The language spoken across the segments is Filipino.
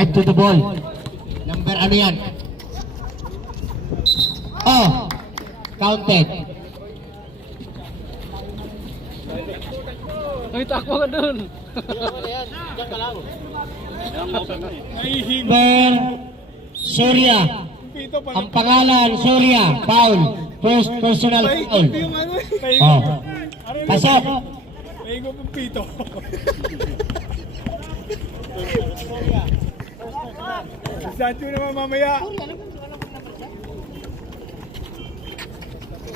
Right to the ball. Number ano yan? Oh! Counted. Ay, takbo ka dun. Number Surya. Ang pangalan, Surya. Foul. First personal foul. Oh. Pasok. Pahingo pong pito. Sancho naman mamaya.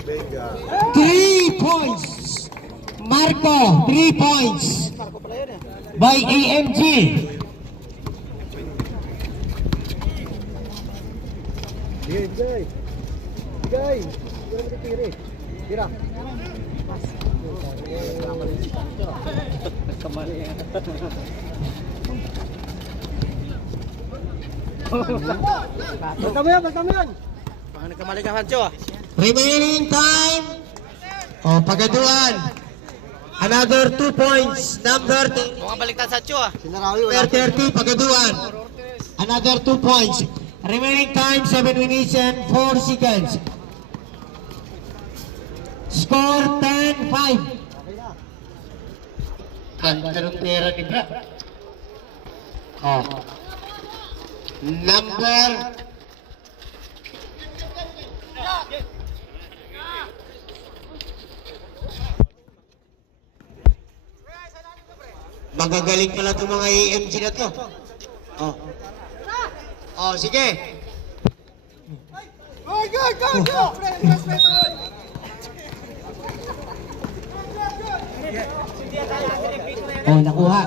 3 points. Marco, 3 points. By AMG. Gay. Tira. Kamali yan. Basta mo yan. Baka nagkamali ka, Hancho ah. Remaining time. Oh, Pagaduan. Another 2 points. Number Mukhang baliktad sa Hancho ah. 30, Pagaduan. Another 2 points. Remaining time 7 minutes and 4 seconds. Score 10-5. Ganda ng pera ni Bra. Oh. Number magagaling pala itong mga AMG na to. Oh. Oh, sige. Go! Oh, nakuha.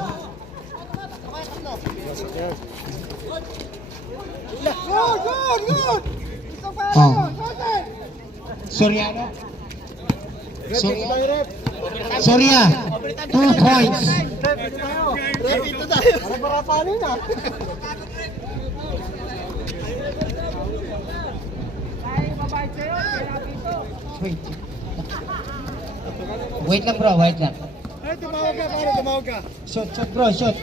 Good! Oh. Soriano. Soria. 2 points. Repito tayo. Para paano na? Wait. Wait lang bro, wait lang. Ay, tumawag ka. Shot bro, shot.